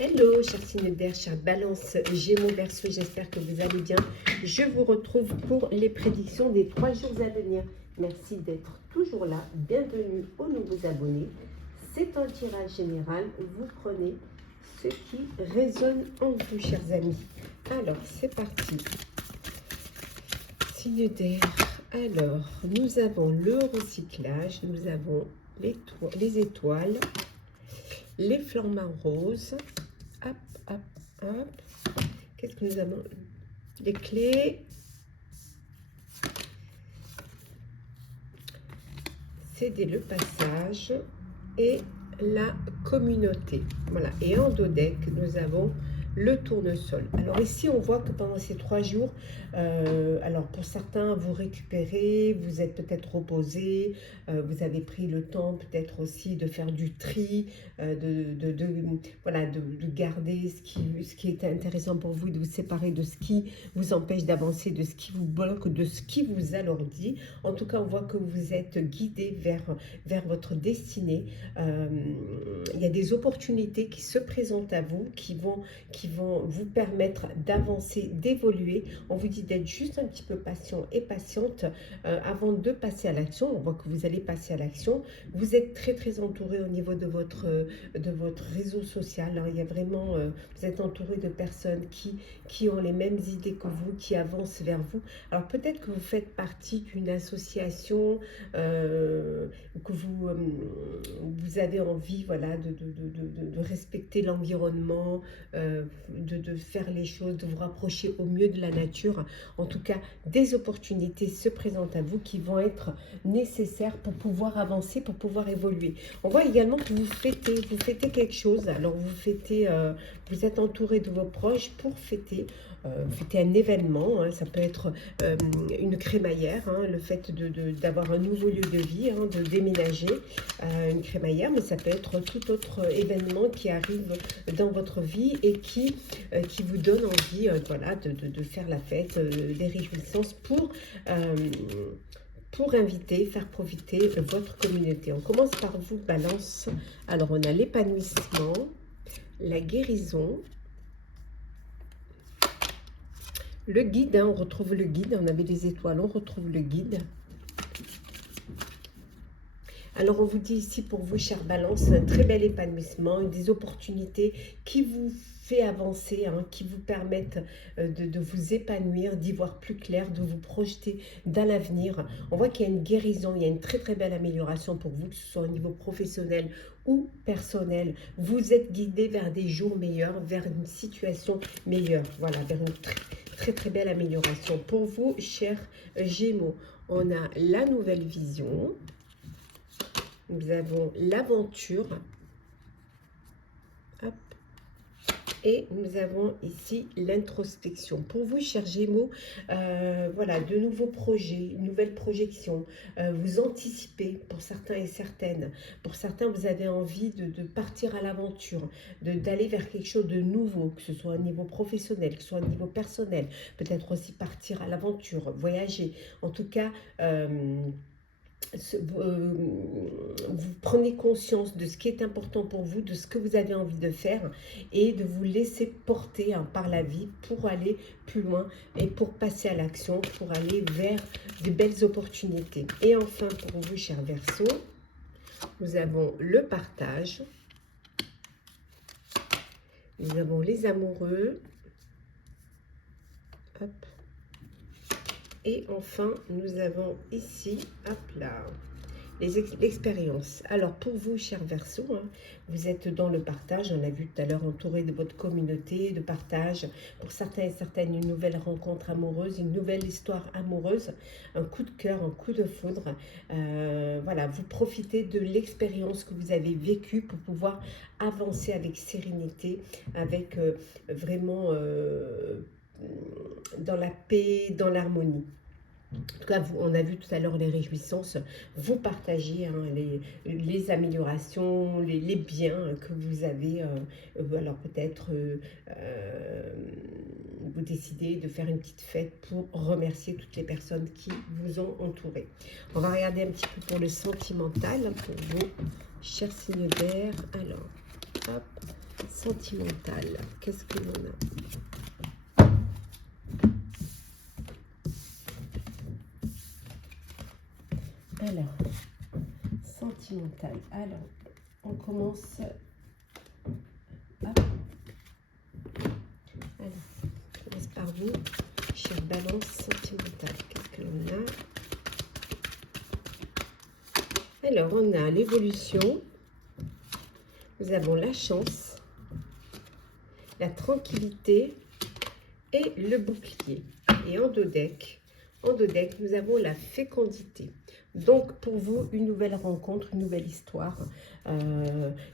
Hello, chers signes d'air, chers balance, gémeaux, verseau, j'espère que vous allez bien. Je vous retrouve pour les prédictions des 3 jours à venir. Merci d'être toujours là. Bienvenue aux nouveaux abonnés. C'est un tirage général. Vous prenez ce qui résonne en vous, chers amis. Alors, c'est parti. Signe d'air. Alors, nous avons le recyclage, nous avons les étoiles, les flamants roses. Hop, hop, hop. Qu'est-ce que nous avons? Les clés. Céder le passage et la communauté. Voilà. Et en dos deck, nous avons le tournesol. Alors ici, on voit que pendant ces 3 jours, alors pour certains, vous récupérez, vous êtes peut-être reposé, vous avez pris le temps peut-être aussi de faire du tri, voilà, de garder ce qui est intéressant pour vous, de vous séparer de ce qui vous empêche d'avancer, de ce qui vous bloque, de ce qui vous alourdit. En tout cas, on voit que vous êtes guidé vers votre destinée. Il y a des opportunités qui se présentent à vous, qui vont vous permettre d'avancer, d'évoluer. On vous dit d'être juste un petit peu patient et patiente avant de passer à l'action. On voit que vous allez passer à l'action. Vous êtes très entouré au niveau de votre réseau social. Alors, il y a vraiment, vous êtes entouré de personnes qui ont les mêmes idées que vous, qui avancent vers vous. Alors, peut-être que vous faites partie d'une association, que vous avez envie, voilà, de respecter l'environnement, de faire les choses, de vous rapprocher au mieux de la nature. En tout cas, des opportunités se présentent à vous qui vont être nécessaires pour pouvoir avancer, pour pouvoir évoluer. On voit également que vous fêtez quelque chose. Alors vous fêtez, vous êtes entouré de vos proches pour fêter. Fêter un événement, hein, ça peut être une crémaillère, hein, le fait d'avoir un nouveau lieu de vie, hein, de déménager, une crémaillère, mais ça peut être tout autre événement qui arrive dans votre vie et qui vous donne envie, voilà, de faire la fête, des réjouissances pour inviter, faire profiter votre communauté. On commence par vous, Balance. Alors, on a l'épanouissement, la guérison, le guide, hein, on retrouve le guide, on avait des étoiles, on retrouve le guide. Alors, on vous dit ici pour vous, chère Balance, un très bel épanouissement, des opportunités qui vous fait avancer, hein, qui vous permettent de vous épanouir, d'y voir plus clair, de vous projeter dans l'avenir. On voit qu'il y a une guérison, il y a une très belle amélioration pour vous, que ce soit au niveau professionnel ou personnel. Vous êtes guidé vers des jours meilleurs, vers une situation meilleure, voilà, vers une très belle amélioration. Pour vous, chers Gémeaux, on a la nouvelle vision. Nous avons l'aventure. Hop. Et nous avons ici l'introspection. Pour vous, chers Gémeaux, voilà, de nouveaux projets, une nouvelle projection. Vous anticipez pour certains et certaines. Pour certains, vous avez envie de partir à l'aventure, d'aller vers quelque chose de nouveau, que ce soit au niveau professionnel, que ce soit au niveau personnel. Peut-être aussi partir à l'aventure, voyager. En tout cas, vous prenez conscience de ce qui est important pour vous, de ce que vous avez envie de faire et de vous laisser porter, hein, par la vie pour aller plus loin et pour passer à l'action, pour aller vers de belles opportunités. Et enfin, pour vous, chers Verseaux, nous avons le partage, nous avons les amoureux, hop. Et enfin, nous avons ici, hop là, l'expérience. Alors, pour vous, chers Verseaux, hein, vous êtes dans le partage. On a vu tout à l'heure, entouré de votre communauté, de partage. Pour certains et certaines, une nouvelle rencontre amoureuse, une nouvelle histoire amoureuse, un coup de cœur, un coup de foudre. Voilà, vous profitez de l'expérience que vous avez vécue pour pouvoir avancer avec sérénité, avec vraiment dans la paix, dans l'harmonie. En tout cas, on a vu tout à l'heure les réjouissances, vous partagez, hein, les améliorations, les biens que vous avez. Alors peut-être vous décidez de faire une petite fête pour remercier toutes les personnes qui vous ont entouré. On va regarder un petit peu pour le sentimental, pour vous, chers signes d'air. Alors, hop. Sentimental, qu'est-ce que l'on a? Alors, sentimental. Alors, on commence. Hop. Alors, on commence par vous, chère Balance sentimentale. Qu'est-ce que l'on a? Alors, on a l'évolution. Nous avons la chance, la tranquillité et le bouclier. Et en deux decks, nous avons la fécondité. Donc, pour vous, une nouvelle rencontre, une nouvelle histoire.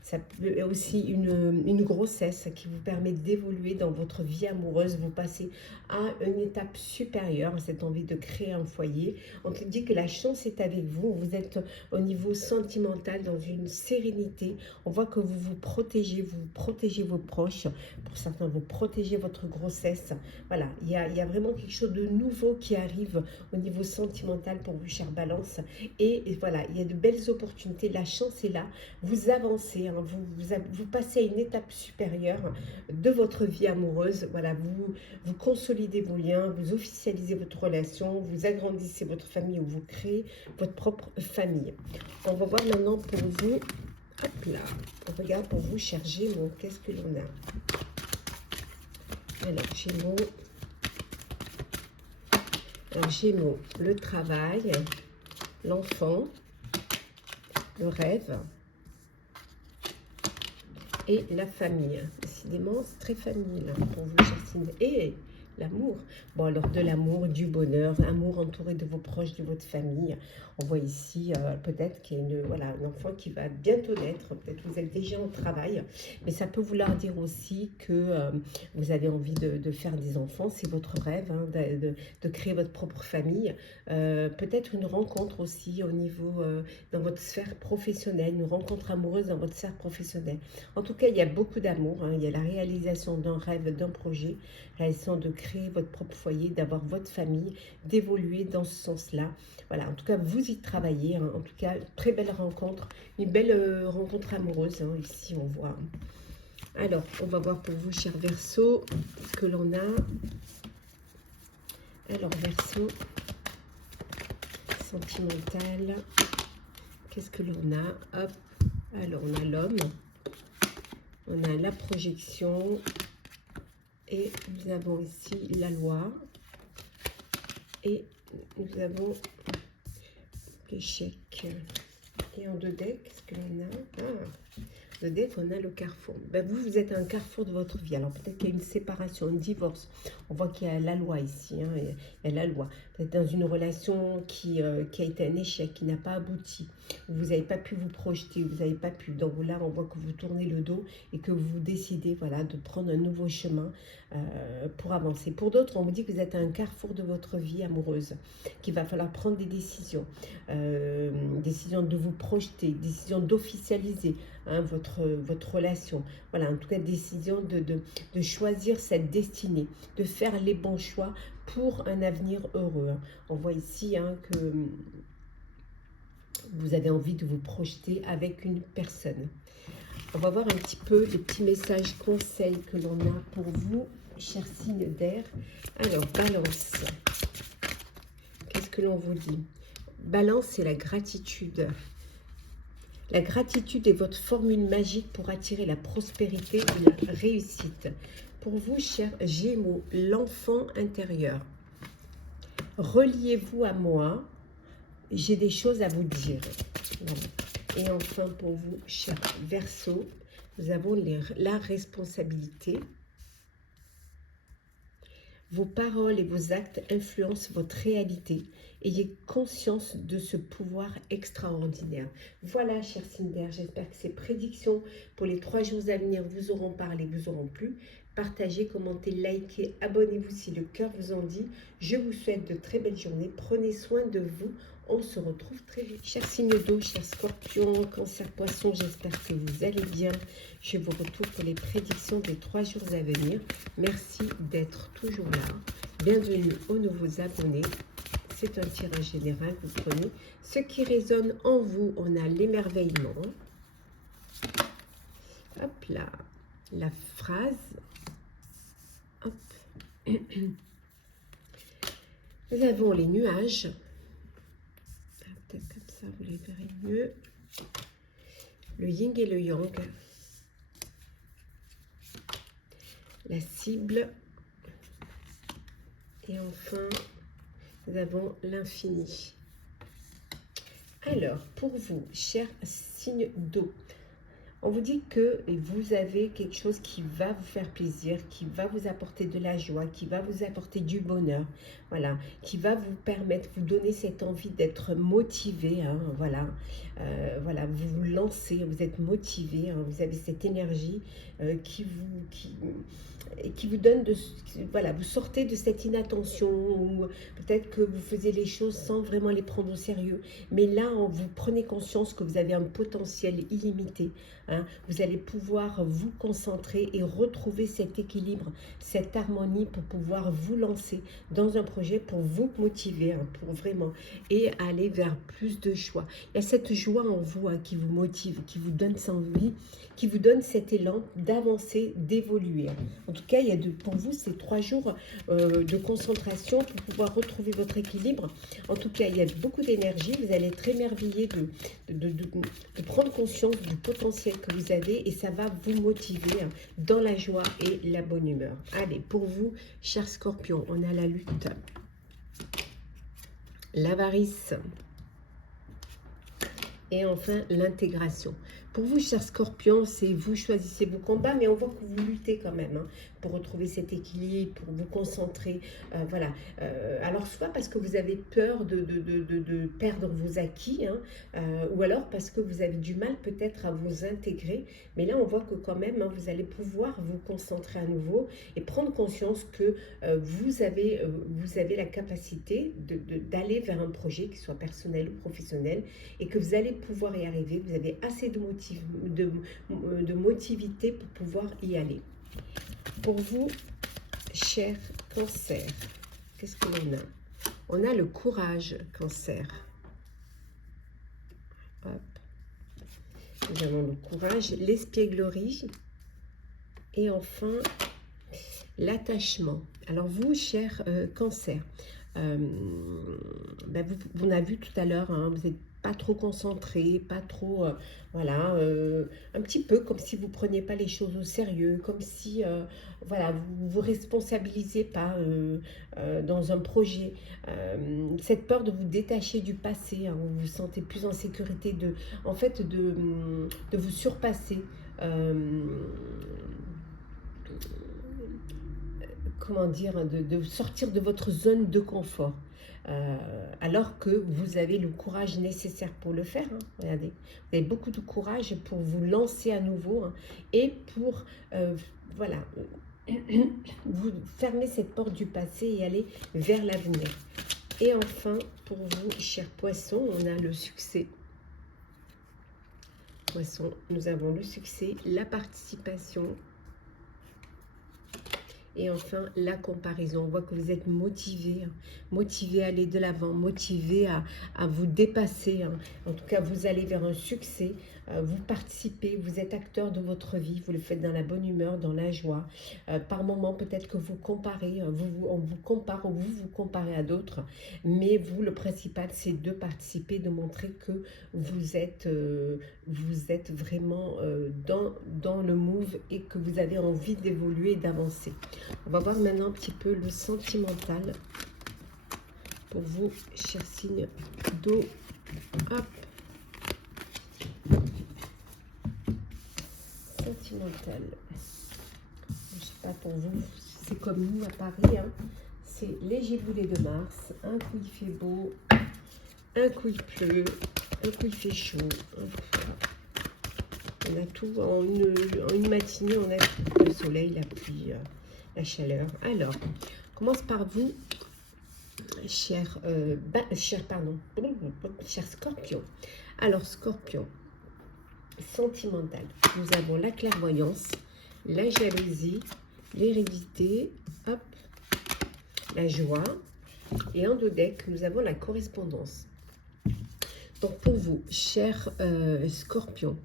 Ça peut aussi une grossesse qui vous permet d'évoluer dans votre vie amoureuse. Vous passez à une étape supérieure, cette envie de créer un foyer. On te dit que la chance est avec vous. Vous êtes au niveau sentimental, dans une sérénité. On voit que vous protégez vos proches. Pour certains, vous protégez votre grossesse. Voilà, il y a vraiment quelque chose de nouveau qui arrive au niveau sentimental pour vous, chère Balance. Et voilà, il y a de belles opportunités. La chance est là. Vous avancez, hein, vous passez à une étape supérieure de votre vie amoureuse. Voilà, vous consolidez vos liens, vous officialisez votre relation, vous agrandissez votre famille ou vous créez votre propre famille. On va voir maintenant pour vous. Hop là, on regarde pour vous, chers Gémeaux, qu'est-ce que l'on a? Alors, Gémeaux, le travail, l'enfant, le rêve et la famille. Décidément, c'est très famille là, pour vous, Jacinthe. Et l'amour. Bon, alors de l'amour, du bonheur, amour entouré de vos proches, de votre famille. On voit ici peut-être qu'il y a un enfant qui va bientôt naître. Peut-être vous êtes déjà au travail. Mais ça peut vouloir dire aussi que vous avez envie de faire des enfants. C'est votre rêve, hein, de créer votre propre famille. Peut-être une rencontre aussi au niveau, dans votre sphère professionnelle. Une rencontre amoureuse dans votre sphère professionnelle. En tout cas, il y a beaucoup d'amour. Hein. Il y a la réalisation d'un rêve, d'un projet. Réalisation de créer votre propre foyer, d'avoir votre famille, d'évoluer dans ce sens-là. Voilà, en tout cas, vous y travaillez. Hein. En tout cas, très belle rencontre, une belle rencontre amoureuse. Hein. Ici, on voit. Alors, on va voir pour vous, chers Verseaux, ce que l'on a. Alors, Verseau, sentimental. Qu'est-ce que l'on a? Hop. Alors, on a l'homme. On a la projection. Et nous avons ici la loi. Et nous avons l'échec. Et en deux decks, qu'est-ce que l'on a? Deux decks, on a le carrefour. Ben vous êtes à un carrefour de votre vie. Alors peut-être qu'il y a une séparation, un divorce. On voit qu'il y a la loi ici. Hein, il y a la loi. Vous êtes dans une relation qui a été un échec, qui n'a pas abouti. Vous n'avez pas pu vous projeter, vous n'avez pas pu. Donc là, on voit que vous tournez le dos et que vous décidez, voilà, de prendre un nouveau chemin pour avancer. Pour d'autres, on vous dit que vous êtes à un carrefour de votre vie amoureuse, qu'il va falloir prendre des décisions. Décision de vous projeter, décision d'officialiser hein, votre relation. Voilà, en tout cas, décision de choisir cette destinée, de faire les bons choix pour un avenir heureux. Hein. On voit ici hein, que vous avez envie de vous projeter avec une personne. On va voir un petit peu les petits messages conseils que l'on a pour vous, chers signes d'air. Alors, Balance. Qu'est-ce que l'on vous dit? Balance, c'est la gratitude. La gratitude est votre formule magique pour attirer la prospérité et la réussite. Pour vous, chers Gémeaux, l'enfant intérieur. Reliez-vous à moi. J'ai des choses à vous dire. Voilà. Et enfin, pour vous, chers Verseaux, nous avons la responsabilité. Vos paroles et vos actes influencent votre réalité. Ayez conscience de ce pouvoir extraordinaire. Voilà, chers signes d'air, j'espère que ces prédictions pour les 3 jours à venir vous auront parlé, vous auront plu. Partagez, commentez, likez, abonnez-vous si le cœur vous en dit. Je vous souhaite de très belles journées. Prenez soin de vous. On se retrouve très vite. Chers signes d'eau, chers scorpions, cancer, poisson, j'espère que vous allez bien. Je vous retrouve pour les prédictions des 3 jours à venir. Merci d'être toujours là. Bienvenue aux nouveaux abonnés. C'est un tirage général, vous prenez ce qui résonne en vous. On a l'émerveillement. Hop là. la phrase. Hop. Nous avons les nuages. Peut-être comme ça, vous les verrez mieux. Le yin et le yang. La cible. Et enfin, nous avons l'infini. Alors, pour vous, chers signes d'eau, on vous dit que vous avez quelque chose qui va vous faire plaisir, qui va vous apporter de la joie, qui va vous apporter du bonheur, voilà, qui va vous permettre, vous donner cette envie d'être motivé, hein, voilà, voilà, vous vous lancez, vous êtes motivé, hein, vous avez cette énergie qui vous donne de, voilà, vous sortez de cette inattention, ou peut-être que vous faisiez les choses sans vraiment les prendre au sérieux, mais là, vous prenez conscience que vous avez un potentiel illimité, hein, vous allez pouvoir vous concentrer et retrouver cet équilibre, cette harmonie pour pouvoir vous lancer dans un projet pour vous motiver, hein, pour vraiment, et aller vers plus de choix. Il y a cette joie en vous, hein, qui vous motive, qui vous donne cette envie, qui vous donne cet élan d'avancer, d'évoluer. En tout cas, il y a pour vous ces 3 jours de concentration pour pouvoir retrouver votre équilibre. En tout cas, il y a beaucoup d'énergie. Vous allez être émerveillé de prendre conscience du potentiel que vous avez et ça va vous motiver, hein, dans la joie et la bonne humeur. Allez, pour vous, chers scorpions, on a la lutte, l'avarice et enfin l'intégration. Pour vous, chers scorpions, c'est vous choisissez vos combats, mais on voit que vous luttez quand même, hein, pour retrouver cet équilibre, pour vous concentrer. Voilà. Alors, soit parce que vous avez peur de perdre vos acquis, hein, ou alors parce que vous avez du mal peut-être à vous intégrer. Mais là, on voit que quand même, hein, vous allez pouvoir vous concentrer à nouveau et prendre conscience que vous avez la capacité d'aller vers un projet, qui soit personnel ou professionnel, et que vous allez pouvoir y arriver. Vous avez assez de motivité pour pouvoir y aller. Pour vous, cher Cancer, qu'est-ce que l'on a? On a le courage, Cancer. Hop. Nous avons le courage, l'espièglerie et enfin l'attachement. Alors vous, cher Cancer, ben on a vu tout à l'heure, hein, vous êtes pas trop concentré, pas trop, voilà, un petit peu comme si vous ne preniez pas les choses au sérieux, comme si, voilà, vous vous responsabilisez pas dans un projet. Cette peur de vous détacher du passé, hein, vous vous sentez plus en sécurité en fait, de vous surpasser. Comment dire, de sortir de votre zone de confort. Alors que vous avez le courage nécessaire pour le faire, hein. Regardez, vous avez beaucoup de courage pour vous lancer à nouveau, hein, et pour, voilà, vous fermer cette porte du passé et aller vers l'avenir. Et enfin, pour vous, chers poissons, on a le succès. Poissons, nous avons le succès, la participation, et enfin, la comparaison. On voit que vous êtes motivé, hein, motivé à aller de l'avant, motivé à vous dépasser, hein. En tout cas, vous allez vers un succès, vous participez, vous êtes acteur de votre vie, vous le faites dans la bonne humeur, dans la joie. Par moments, peut-être que vous comparez, on vous compare, ou vous vous comparez à d'autres, mais vous, le principal, c'est de participer, de montrer que vous êtes vraiment dans le move et que vous avez envie d'évoluer et d'avancer. On va voir maintenant un petit peu le sentimental pour vous, chers signes d'eau. Hop. Sentimental. Je sais pas pour vous, c'est comme nous à Paris, hein. C'est les giboulées de Mars. Un coup il fait beau, un coup il pleut, un coup il fait chaud. On a tout en une matinée, on a tout, le soleil, la pluie, la chaleur. Alors, on commence par vous, cher Scorpion. Alors, Scorpion, sentimental. Nous avons la clairvoyance, la jalousie, l'hérédité, hop, la joie. Et en dos deck, nous avons la correspondance. Donc, pour vous, cher Scorpion,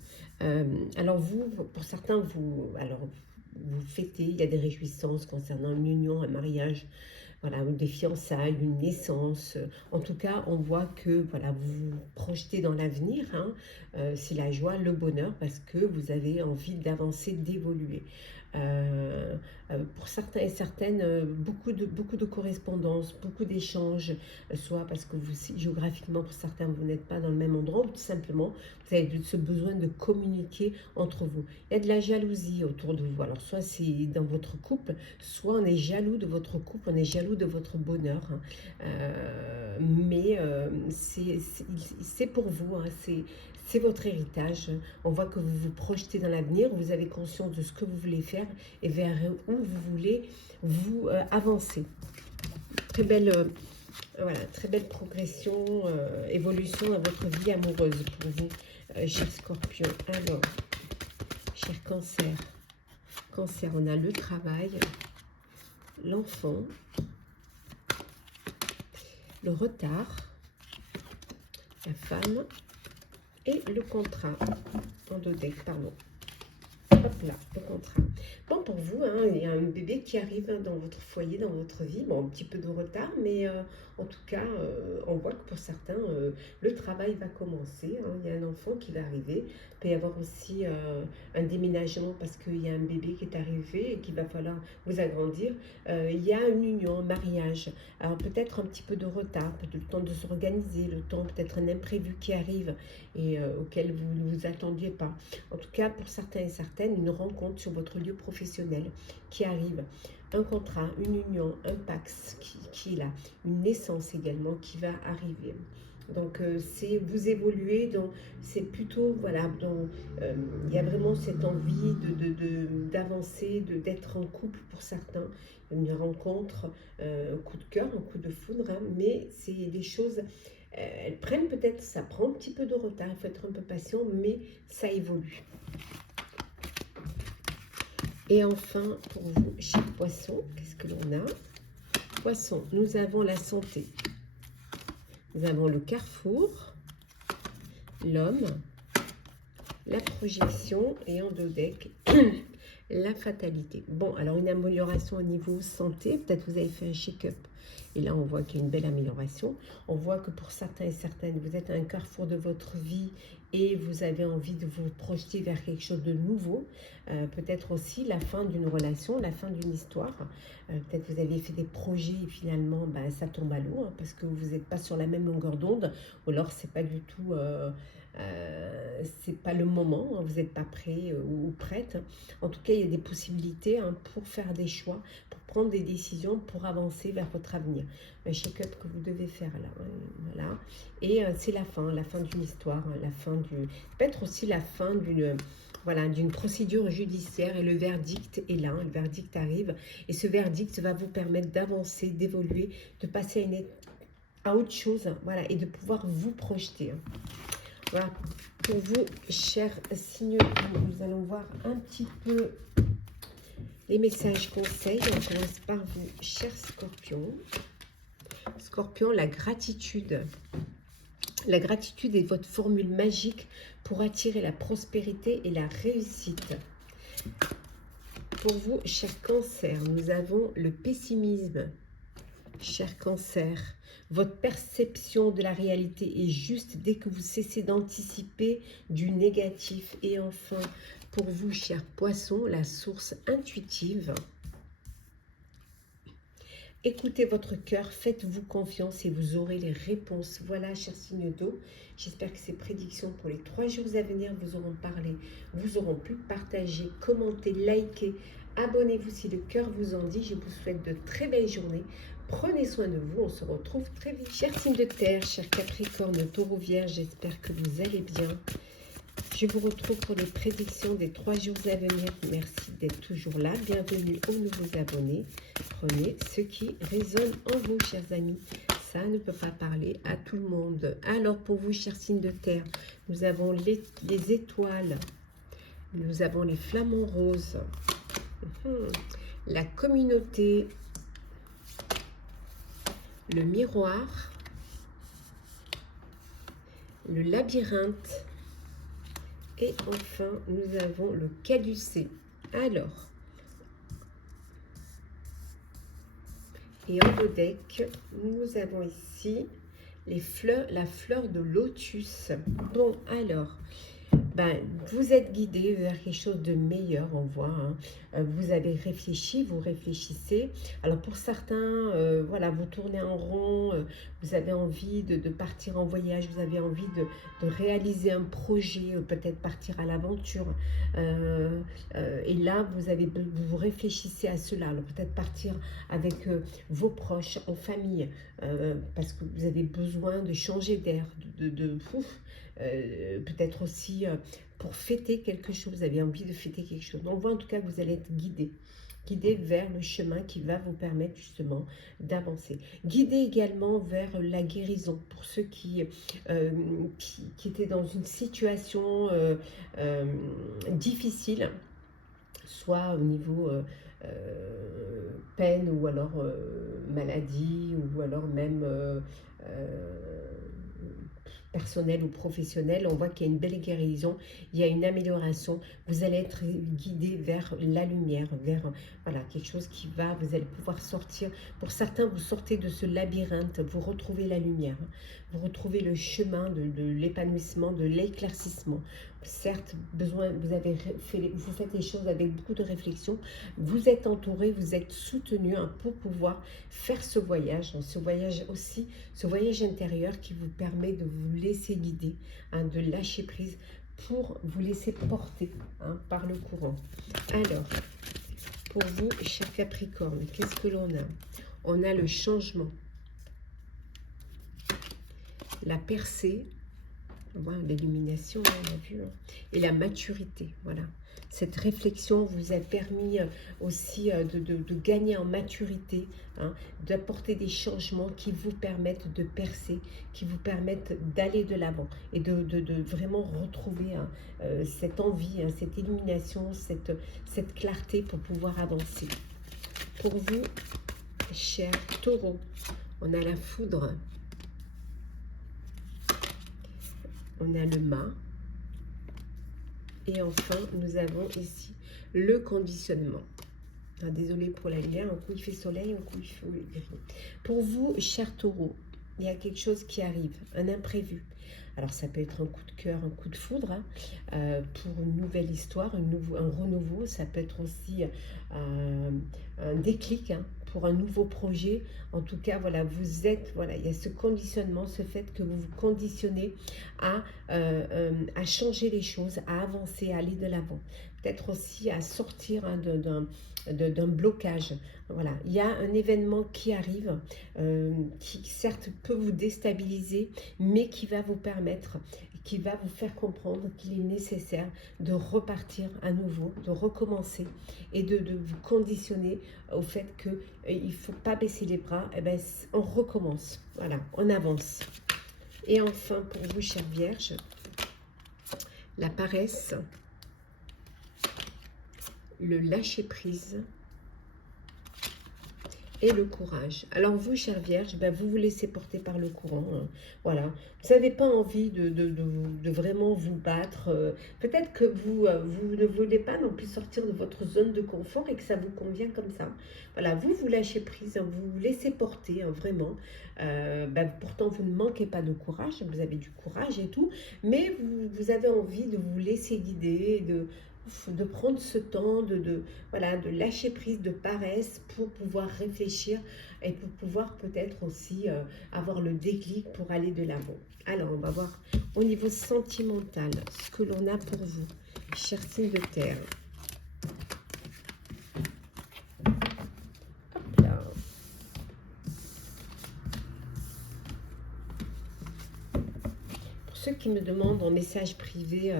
alors vous, pour certains, vous fêtez, il y a des réjouissances concernant une union, un mariage, voilà, des fiançailles, une naissance. En tout cas, on voit que voilà, vous vous projetez dans l'avenir. Hein. C'est la joie, le bonheur, parce que vous avez envie d'avancer, d'évoluer. Euh, pour certains et certaines, beaucoup de correspondances, beaucoup d'échanges, soit parce que vous, géographiquement, pour certains, vous n'êtes pas dans le même endroit, ou tout simplement, vous avez ce besoin de communiquer entre vous. Il y a de la jalousie autour de vous. Alors, soit c'est dans votre couple, soit on est jaloux de votre couple, on est jaloux de votre bonheur. Hein. Mais c'est pour vous, hein, c'est votre héritage. On voit que vous vous projetez dans l'avenir, vous avez conscience de ce que vous voulez faire et vers où vous voulez vous avancer. Très belle, voilà, très belle progression, évolution dans votre vie amoureuse pour vous, cher Scorpion. Alors, cher Cancer. Cancer, on a le travail, l'enfant, le retard, la femme et le contrat. En deux decks, pardon. Hop là, le contrat. Bon, pour vous, hein, il y a un bébé qui arrive hein, dans votre foyer, dans votre vie. Bon, un petit peu de retard, mais en tout cas, on voit que pour certains, le travail va commencer. Hein. Il y a un enfant qui va arriver. Il peut y avoir aussi un déménagement parce qu'il y a un bébé qui est arrivé et qu'il va falloir vous agrandir. Il y a une union, un mariage. Alors peut-être un petit peu de retard, peut-être le temps de s'organiser, le temps peut-être un imprévu qui arrive et auquel vous ne vous attendiez pas. En tout cas, pour certains et certaines, une rencontre sur votre lieu professionnel qui arrive, un contrat, une union, un pax qui est là, une naissance également qui va arriver. Donc, c'est vous évoluez, c'est plutôt, voilà, il y a vraiment cette envie d'avancer, d'être en couple pour certains, une rencontre, un coup de cœur, un coup de foudre, hein, mais c'est des choses, elles prennent peut-être, ça prend un petit peu de retard, il faut être un peu patient, mais ça évolue. Et enfin, pour vous, cher Poisson, qu'est-ce que l'on a? Poisson, nous avons la santé. Nous avons le carrefour, l'homme, la projection et en deux decks, la fatalité. Bon, alors une amélioration au niveau santé, peut-être vous avez fait un check-up. Et là, on voit qu'il y a une belle amélioration. On voit que pour certains et certaines, vous êtes à un carrefour de votre vie et vous avez envie de vous projeter vers quelque chose de nouveau. Peut-être aussi la fin d'une relation, la fin d'une histoire. Peut-être vous aviez fait des projets et finalement, ben, ça tombe à l'eau hein, parce que vous n'êtes pas sur la même longueur d'onde. Ou alors, c'est pas du tout... c'est pas le moment, hein, vous n'êtes pas prêt ou prête. En tout cas, il y a des possibilités hein, pour faire des choix, pour prendre des décisions, pour avancer vers votre avenir. Un check-up que vous devez faire là, hein, voilà. Et c'est la fin d'une histoire, hein, la fin du, peut-être aussi la fin d'une, voilà, d'une procédure judiciaire et le verdict est là, le verdict arrive et ce verdict va vous permettre d'avancer, d'évoluer, de passer à autre chose, hein, voilà, et de pouvoir vous projeter. Hein. Voilà, pour vous, chers signes, nous allons voir un petit peu les messages conseils. On commence par vous, chers scorpions. Scorpion, la gratitude. La gratitude est votre formule magique pour attirer la prospérité et la réussite. Pour vous, chers cancers, nous avons le pessimisme. Cher Cancer, votre perception de la réalité est juste dès que vous cessez d'anticiper du négatif. Et enfin, pour vous, cher Poisson, la source intuitive. Écoutez votre cœur, faites-vous confiance et vous aurez les réponses. Voilà, cher signe d'eau, j'espère que ces prédictions pour les 3 jours à venir vous auront parlé, vous auront pu partager, commenter, liker. Abonnez-vous si le cœur vous en dit. Je vous souhaite de très belles journées. Prenez soin de vous, on se retrouve très vite. Chers signes de terre, chers Capricorne, Taureau, Vierge, j'espère que vous allez bien. Je vous retrouve pour les prédictions des 3 jours à venir. Merci d'être toujours là. Bienvenue aux nouveaux abonnés. Prenez ce qui résonne en vous, chers amis. Ça ne peut pas parler à tout le monde. Alors, pour vous, chers signes de terre, nous avons les étoiles. Nous avons les flamants roses. La communauté. Le miroir, le labyrinthe et enfin nous avons le caducée. Alors, Et en dodeck, nous avons ici les fleurs, la fleur de lotus. Bon, alors, ben, vous êtes guidé vers quelque chose de meilleur, on voit. Hein. Vous avez réfléchi, vous réfléchissez. Alors pour certains, voilà, vous tournez en rond, vous avez envie de partir en voyage, vous avez envie de réaliser un projet, peut-être partir à l'aventure. Et là, vous réfléchissez à cela. Alors peut-être partir avec vos proches, en famille, parce que vous avez besoin de changer d'air, peut-être aussi pour fêter quelque chose, vous avez envie de fêter quelque chose. On voit en tout cas que vous allez être guidé vers le chemin qui va vous permettre justement d'avancer. Guidé également vers la guérison pour ceux qui étaient dans une situation difficile, soit au niveau peine ou alors maladie ou alors même personnel ou professionnel, on voit qu'il y a une belle guérison, il y a une amélioration, vous allez être guidé vers la lumière, vers voilà, quelque chose qui va, vous allez pouvoir sortir. Pour certains, vous sortez de ce labyrinthe, vous retrouvez la lumière, vous retrouvez le chemin de l'épanouissement, de l'éclaircissement. Certes, vous faites les choses avec beaucoup de réflexion, vous êtes entouré, vous êtes soutenu hein, pour pouvoir faire ce voyage aussi, ce voyage intérieur qui vous permet de vous laisser guider, hein, de lâcher prise pour vous laisser porter hein, par le courant. Alors, pour vous, cher Capricorne, qu'est-ce que l'on a? On a le changement, la percée, l'illumination, on a vu, hein, et la maturité, voilà. Cette réflexion vous a permis aussi de gagner en maturité, hein, d'apporter des changements qui vous permettent de percer, qui vous permettent d'aller de l'avant et de vraiment retrouver hein, cette envie, hein, cette illumination, cette clarté pour pouvoir avancer. Pour vous, cher Taureau, on a la foudre, on a le mât, et enfin, nous avons ici le conditionnement. Ah, désolée pour la lumière, un coup il fait soleil, un coup il fait gris. Pour vous, cher Taureau, il y a quelque chose qui arrive, un imprévu. Alors ça peut être un coup de cœur, un coup de foudre, hein, pour une nouvelle histoire, un renouveau. Ça peut être aussi un déclic hein, pour un nouveau projet. En tout cas, voilà, il y a ce conditionnement, ce fait que vous vous conditionnez à changer les choses, à avancer, à aller de l'avant. Peut-être aussi à sortir hein, d'un blocage. Voilà, il y a un événement qui arrive, qui certes peut vous déstabiliser, mais qui va vous permettre, qui va vous faire comprendre qu'il est nécessaire de repartir à nouveau, de recommencer et de vous conditionner au fait qu'il ne faut pas baisser les bras, et ben, on recommence, voilà, on avance. Et enfin, pour vous, chère Vierge, la paresse, le lâcher-prise et le courage. Alors vous, chère Vierge, ben vous vous laissez porter par le courant. Hein. Voilà. Vous n'avez pas envie de vraiment vous battre. Peut-être que vous ne voulez pas non plus sortir de votre zone de confort et que ça vous convient comme ça. Voilà, vous lâchez prise, hein, vous vous laissez porter, hein, vraiment. Ben, pourtant, vous ne manquez pas de courage, vous avez du courage et tout, mais vous avez envie de vous laisser guider, de prendre ce temps, voilà, de lâcher prise, de paresse pour pouvoir réfléchir et pour pouvoir peut-être aussi avoir le déclic pour aller de l'avant. Alors, on va voir au niveau sentimental ce que l'on a pour vous, chers signes de terre. Hop là. Ceux qui me demandent en message privé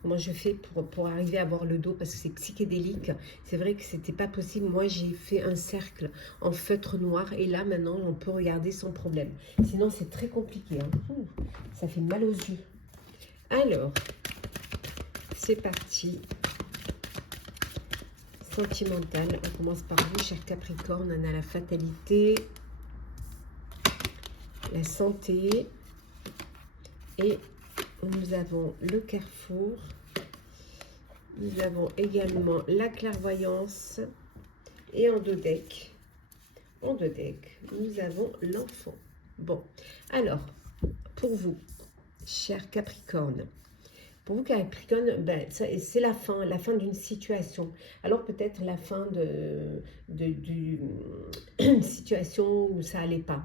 comment je fais pour arriver à voir le dos parce que c'est psychédélique, c'est vrai que c'était pas possible. Moi j'ai fait un cercle en feutre noir et là maintenant on peut regarder sans problème. Sinon c'est très compliqué, hein. Ça fait mal aux yeux. Alors c'est parti. Sentimental, on commence par vous, cher Capricorne. On a la fatalité, la santé. Et nous avons le carrefour, nous avons également la clairvoyance et en dodeck, En deux decks, nous avons l'enfant. Bon, alors, pour vous, cher Capricorne, pour vous, Capricorne, ben, c'est la fin d'une situation. Alors peut-être la fin d'une situation où ça allait pas,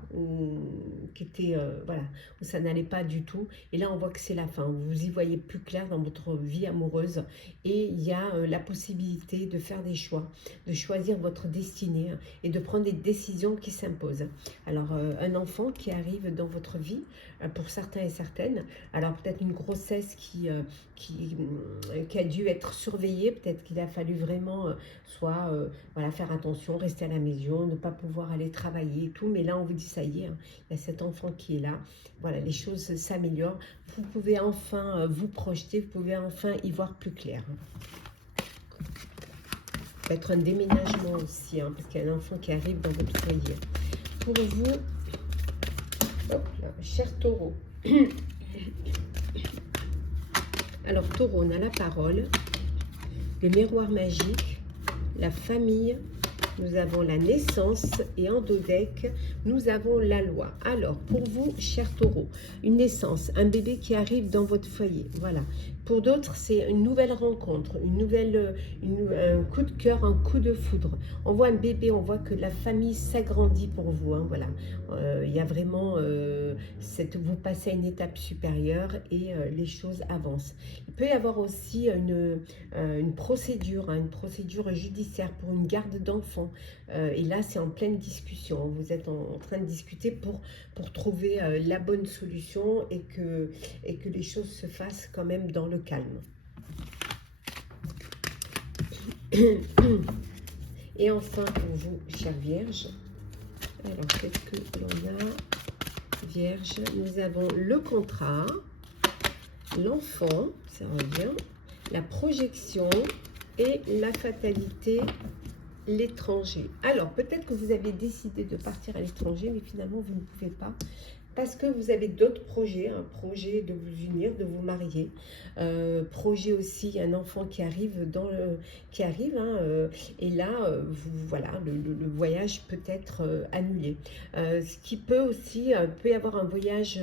qui était, voilà, où ça n'allait pas du tout. Et là, on voit que c'est la fin. Vous y voyez plus clair dans votre vie amoureuse. Et il y a la possibilité de faire des choix, de choisir votre destinée et de prendre des décisions qui s'imposent. Alors, un enfant qui arrive dans votre vie, pour certains et certaines, alors peut-être une grossesse qui a dû être surveillée, peut-être qu'il a fallu vraiment soit voilà, faire attention, rester à la maison, ne pas pouvoir aller travailler et tout, mais là on vous dit ça y est, hein, il y a cet enfant qui est là, voilà, les choses s'améliorent, vous pouvez enfin vous projeter, vous pouvez enfin y voir plus clair. Ça peut être un déménagement aussi, hein, parce qu'il y a un enfant qui arrive dans votre foyer. Pour vous, hop là, cher taureau. Alors taureau, on a la parole, le miroir magique, la famille, nous avons la naissance et en dos deck, nous avons la loi. Alors, pour vous, cher taureau, une naissance, un bébé qui arrive dans votre foyer, voilà. Pour d'autres, c'est une nouvelle rencontre, un coup de cœur, un coup de foudre. On voit un bébé, on voit que la famille s'agrandit pour vous, hein, voilà. Il y a vraiment, vous passez à une étape supérieure et les choses avancent. Il peut y avoir aussi une procédure, hein, une procédure judiciaire pour une garde d'enfants. Et là, c'est en pleine discussion. Vous êtes en train de discuter pour trouver la bonne solution et que les choses se fassent quand même dans le calme. Et enfin, pour vous, chère Vierge, alors qu'est-ce que l'on a? Vierge, nous avons le contrat, l'enfant, ça revient, la projection et la fatalité, l'étranger. Alors, peut-être que vous avez décidé de partir à l'étranger, mais finalement, vous ne pouvez pas. Parce que vous avez d'autres projets, un projet de vous unir, de vous marier, projet aussi, un enfant qui arrive, et là, voilà, le voyage peut être annulé. Ce qui peut aussi, peut y avoir un voyage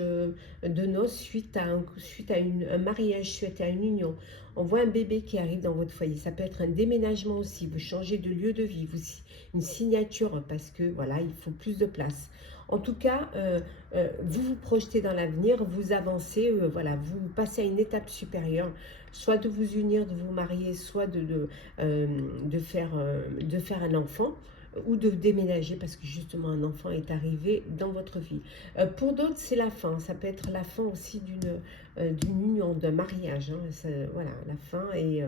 de noces suite à un mariage, suite à une union. On voit un bébé qui arrive dans votre foyer. Ça peut être un déménagement aussi. Vous changez de lieu de vie, une signature parce que voilà, il faut plus de place. En tout cas, vous vous projetez dans l'avenir, vous avancez, voilà, vous passez à une étape supérieure, soit de vous unir, de vous marier, soit de faire un enfant ou de déménager parce que justement un enfant est arrivé dans votre vie. Pour d'autres, c'est la fin. Ça peut être la fin aussi d'une union, d'un mariage. Hein. Voilà, la fin et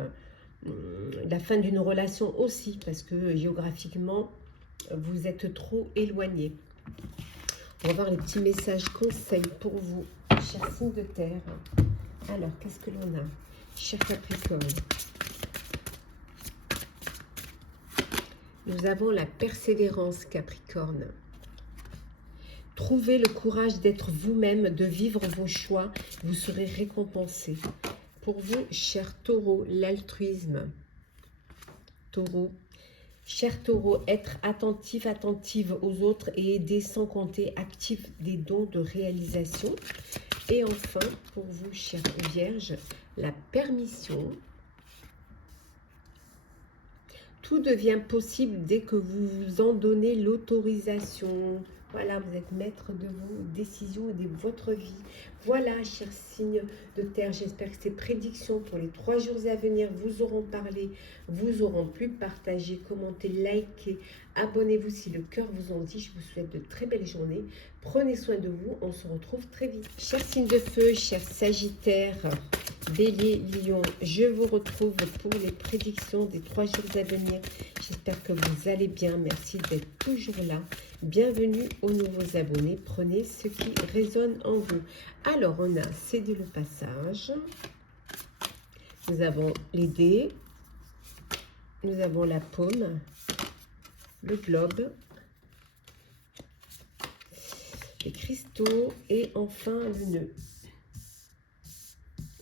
la fin d'une relation aussi parce que géographiquement, vous êtes trop éloigné. On va voir les petits messages conseils pour vous, chers signes de terre. Alors, qu'est-ce que l'on a, cher Capricorne? Nous avons la persévérance, Capricorne. Trouvez le courage d'être vous-même, de vivre vos choix. Vous serez récompensé. Pour vous, cher Taureau, l'altruisme. Taureau. Cher Taureau, être attentif, attentive aux autres et aider sans compter, actif des dons de réalisation. Et enfin, pour vous, chère Vierge, la permission. Tout devient possible dès que vous vous en donnez l'autorisation. Voilà, vous êtes maître de vos décisions et de votre vie. Voilà, chers signes de terre, j'espère que ces prédictions pour les 3 jours à venir vous auront parlé, vous auront plu. Partagez, commentez, likez, abonnez-vous si le cœur vous en dit. Je vous souhaite de très belles journées. Prenez soin de vous, on se retrouve très vite. Chers signes de feu, chers Sagittaires, Bélier, Lion, je vous retrouve pour les prédictions des 3 jours à venir. J'espère que vous allez bien. Merci d'être toujours là. Bienvenue aux nouveaux abonnés. Prenez ce qui résonne en vous. Alors, on a cédé le passage. Nous avons les dés. Nous avons la paume. Le globe. Les cristaux. Et enfin, le nœud.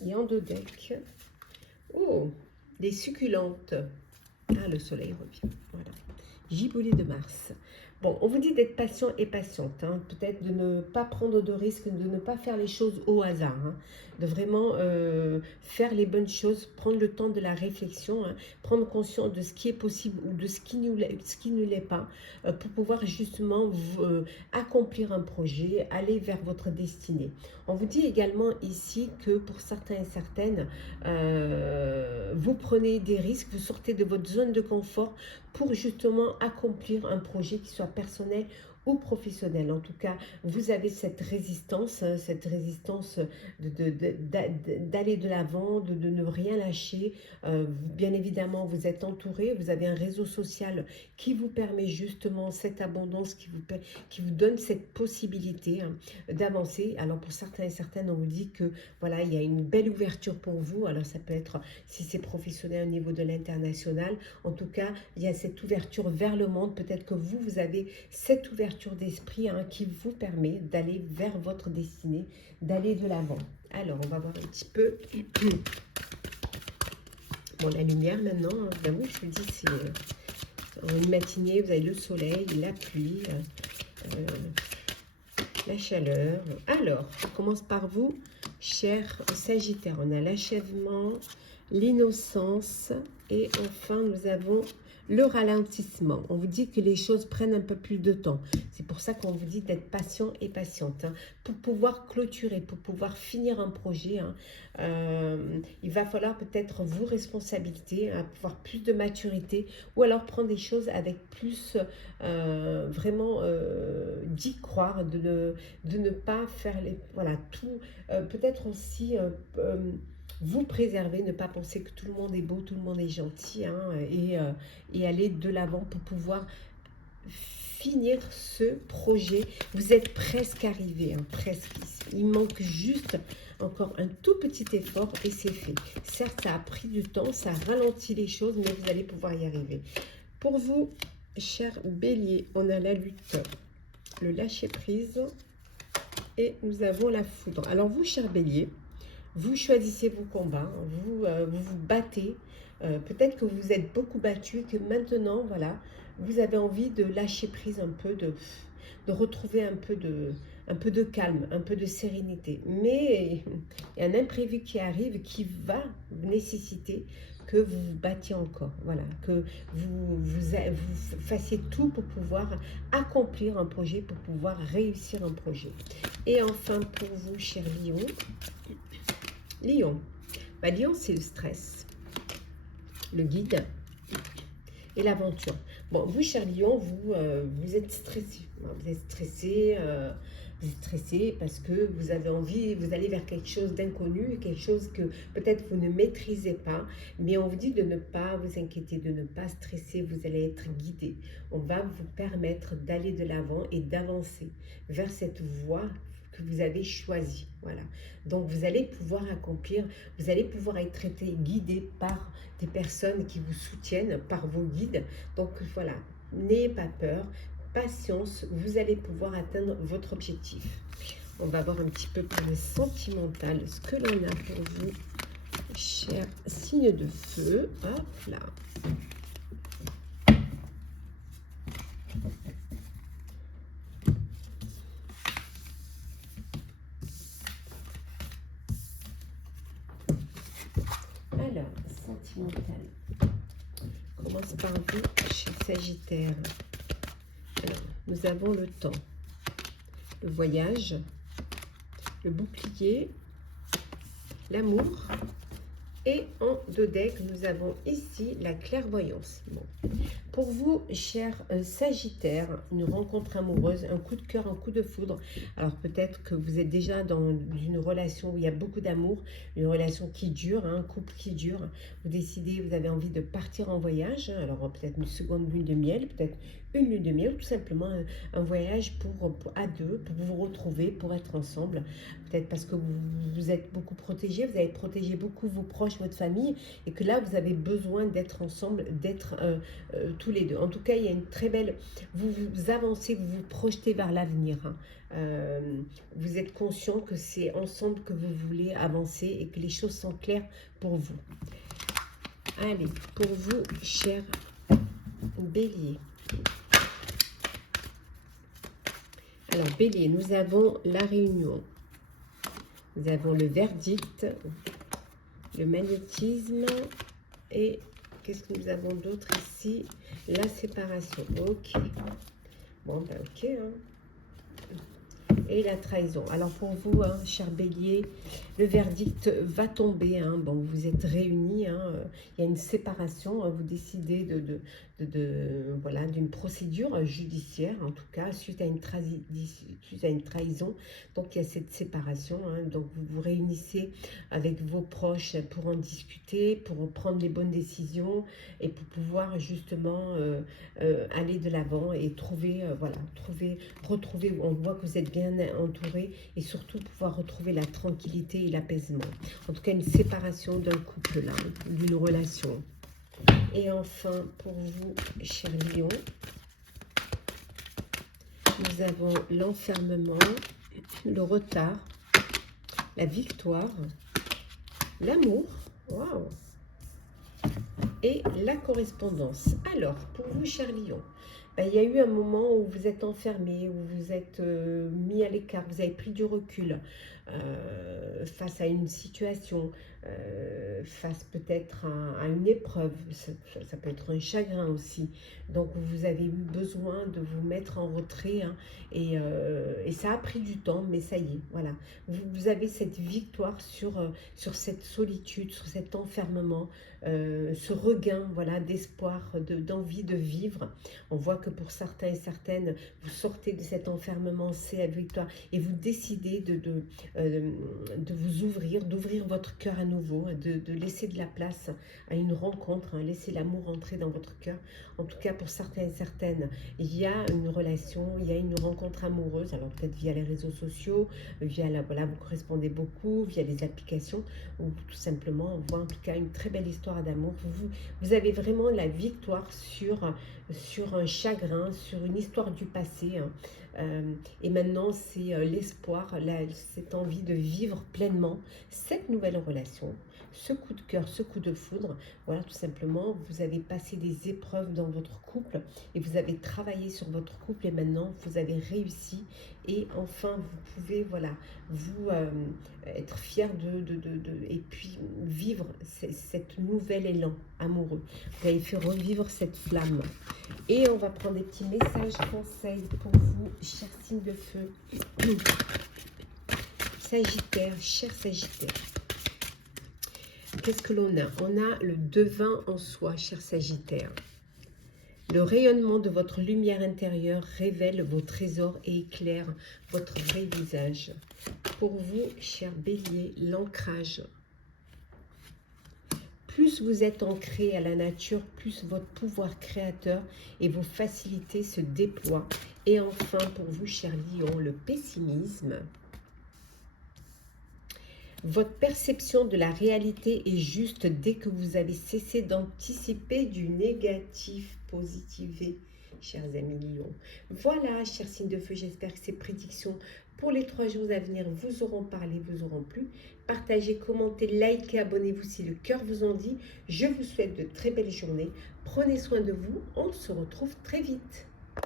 Et en deux decks. Oh, les succulentes. Ah, le soleil revient. Voilà. Giboulée de Mars. Bon, on vous dit d'être patient et patiente, hein. Peut-être de ne pas prendre de risques, de ne pas faire les choses au hasard, hein. De vraiment faire les bonnes choses, prendre le temps de la réflexion, hein. Prendre conscience de ce qui est possible ou de ce qui ne l'est pas, pour pouvoir justement accomplir un projet, aller vers votre destinée. On vous dit également ici que pour certains et certaines, vous prenez des risques, vous sortez de votre zone de confort pour justement accomplir un projet qui soit personnel ou professionnel. En tout cas, vous avez cette résistance d'aller de l'avant, de ne rien lâcher. Bien évidemment, vous êtes entouré, vous avez un réseau social qui vous permet justement cette abondance, qui vous donne cette possibilité, hein, d'avancer. Alors pour certains et certaines, on vous dit que voilà, il y a une belle ouverture pour vous. Alors ça peut être, si c'est professionnel au niveau de l'international, en tout cas, il y a cette ouverture vers le monde. Peut-être que vous avez cette ouverture d'esprit, hein, qui vous permet d'aller vers votre destinée, d'aller de l'avant. Alors, on va voir un petit peu bon, la lumière maintenant, hein. J'avoue, je vous dis, c'est une matinée, vous avez le soleil, la pluie, la chaleur. Alors, on commence par vous, cher Sagittaire. On a l'achèvement, l'innocence et enfin, nous avons le ralentissement. On vous dit que les choses prennent un peu plus de temps. C'est pour ça qu'on vous dit d'être patient et patiente, hein, pour pouvoir clôturer, pour pouvoir finir un projet, hein. Il va falloir peut-être vous responsabiliser, hein, avoir plus de maturité ou alors prendre des choses avec plus vraiment d'y croire, de ne pas faire voilà, tout. Peut-être aussi vous préserver, ne pas penser que tout le monde est beau, tout le monde est gentil, hein, et aller de l'avant pour pouvoir finir ce projet. Vous êtes presque arrivé, hein, presque. Il manque juste encore un tout petit effort et c'est fait. Certes, ça a pris du temps, ça ralentit les choses, mais vous allez pouvoir y arriver. Pour vous, cher Bélier, on a la lutte, le lâcher-prise et nous avons la foudre. Alors vous, cher Bélier, vous choisissez vos combats, vous vous battez. Peut-être que vous vous êtes beaucoup battu et que maintenant, voilà, vous avez envie de lâcher prise un peu, de retrouver un peu de calme, un peu de sérénité. Mais il y a un imprévu qui arrive qui va nécessiter que vous vous battiez encore. Voilà, que vous fassiez tout pour pouvoir accomplir un projet, pour pouvoir réussir un projet. Et enfin, pour vous, cher Lion, Lion. Bah, Lion, c'est le stress, le guide et l'aventure. Bon, vous, cher Lion, vous êtes stressé. Vous êtes stressé, parce que vous avez envie, vous allez vers quelque chose d'inconnu, quelque chose que peut-être vous ne maîtrisez pas. Mais on vous dit de ne pas vous inquiéter, de ne pas stresser. Vous allez être guidé. On va vous permettre d'aller de l'avant et d'avancer vers cette voie que vous avez choisi. Voilà. Donc, vous allez pouvoir accomplir, vous allez pouvoir être traité, guidé par des personnes qui vous soutiennent, par vos guides. Donc, voilà. N'ayez pas peur. Patience, vous allez pouvoir atteindre votre objectif. On va voir un petit peu pour le sentimental, ce que l'on a pour vous, cher signe de feu. Hop là. Alors, sentimental. On commence par vous, chez Sagittaire. Alors, nous avons le temps, le voyage, le bouclier, l'amour. Et en deux decks, nous avons ici la clairvoyance. Bon. Pour vous, cher Sagittaire, une rencontre amoureuse, un coup de cœur, un coup de foudre. Alors peut-être que vous êtes déjà dans une relation où il y a beaucoup d'amour, une relation qui dure, hein, un couple qui dure. Vous décidez, vous avez envie de partir en voyage. Alors peut-être une seconde lune de miel, peut-être une lune de miel, tout simplement un voyage à deux, pour vous retrouver, pour être ensemble. Peut-être parce que vous êtes beaucoup protégés, vous avez protégé beaucoup vos proches, votre famille, et que là, vous avez besoin d'être ensemble, d'être tous les deux. En tout cas, il y a une très belle... Vous avancez, vous vous projetez vers l'avenir, hein. Vous êtes conscient que c'est ensemble que vous voulez avancer et que les choses sont claires pour vous. Allez, pour vous, cher Bélier. Alors, Bélier, nous avons la réunion. Nous avons le verdict, le magnétisme et qu'est-ce que nous avons d'autre ici? La séparation. Ok. Bon, ben ok. Hein. Et la trahison. Alors pour vous, hein, cher Bélier, le verdict va tomber. Hein. Bon, vous êtes réunis. Hein. Il y a une séparation. Hein. Vous décidez voilà, d'une procédure judiciaire, en tout cas, suite à une trahison. Donc il y a cette séparation. Hein. Donc vous vous réunissez avec vos proches pour en discuter, pour prendre les bonnes décisions et pour pouvoir justement aller de l'avant et trouver, voilà, retrouver, on voit que vous êtes bien entouré et surtout pouvoir retrouver la tranquillité et l'apaisement. En tout cas, une séparation d'un couple là, d'une relation. Et enfin, pour vous, cher Lion, nous avons l'enfermement, le retard, la victoire, l'amour, waouh, et la correspondance. Alors, pour vous, cher Lion, ben, il y a eu un moment où vous êtes enfermé, où vous êtes mis à l'écart, vous avez pris du recul face à une situation, face peut-être à une épreuve, ça peut être un chagrin aussi. Donc vous avez eu besoin de vous mettre en retrait hein, et ça a pris du temps, mais ça y est, voilà. Vous avez cette victoire sur cette solitude, sur cet enfermement, ce regain voilà, d'espoir, d'envie de vivre. On voit que pour certains et certaines, vous sortez de cet enfermement, c'est la victoire, et vous décidez de vous ouvrir, d'ouvrir votre cœur à nouveau, de laisser de la place à une rencontre, hein, laisser l'amour entrer dans votre cœur. En tout cas, pour certains et certaines, il y a une relation, il y a une rencontre amoureuse, alors peut-être via les réseaux sociaux, via voilà, vous correspondez beaucoup, via les applications, ou tout simplement, on voit en tout cas une très belle histoire d'amour. Vous avez vraiment la victoire sur un chagrin, sur une histoire du passé. Hein. Et maintenant, c'est l'espoir, cette envie de vivre pleinement cette nouvelle relation, ce coup de cœur, ce coup de foudre. Voilà, tout simplement, vous avez passé des épreuves dans votre couple et vous avez travaillé sur votre couple et maintenant, vous avez réussi. Et enfin, vous pouvez, voilà, vous être fier et puis vivre cette nouvel élan amoureux. Vous avez fait revivre cette flamme. Et on va prendre des petits messages, conseils pour vous, chers signes de feu. Sagittaire, cher Sagittaire. Qu'est-ce que l'on a? On a le devin en soi, cher Sagittaire. Le rayonnement de votre lumière intérieure révèle vos trésors et éclaire votre vrai visage. Pour vous, cher Bélier, l'ancrage. Plus vous êtes ancré à la nature, plus votre pouvoir créateur et vos facilités se déploient. Et enfin, pour vous, cher Lion, le pessimisme. Votre perception de la réalité est juste dès que vous avez cessé d'anticiper du négatif. Positivez, chers amis Lion. Voilà, chers signes de feu, j'espère que ces prédictions pour les 3 jours à venir vous auront parlé, vous auront plu. Partagez, commentez, likez, abonnez-vous si le cœur vous en dit. Je vous souhaite de très belles journées. Prenez soin de vous. On se retrouve très vite.